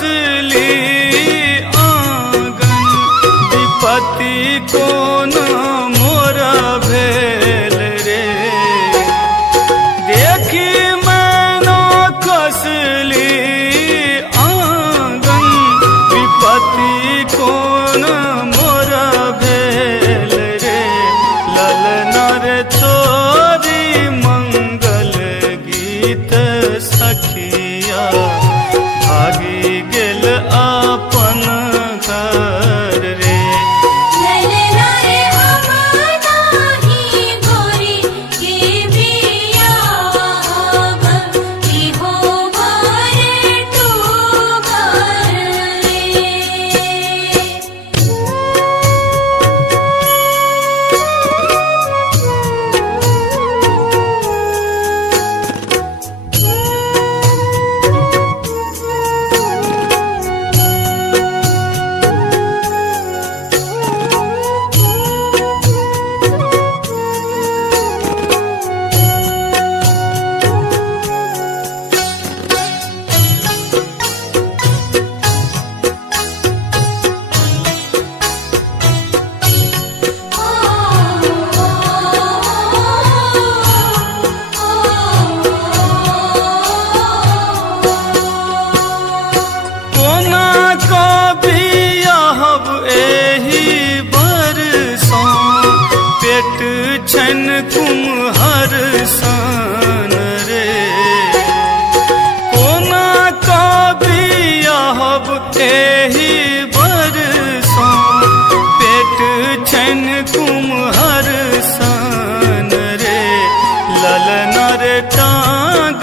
कसली आंगन विपत्ति कोन मोरा भेल रे। देखी मैनो कसली आंगन विपत्ति कोन मोरा भेल रे। ललना रे तोरी मंगल गीत सखिया भागी गेल अपन घर रे। ललना रे हम नाही गोरी के बियाहब, इहो बारे तू घर रे। कोना को बियाहब एही बरसों पेट छन कुम्हर सन रे। कोना को बियाहब एही बरसों पेट छन कुम्हर सन रे। ललना रे टांग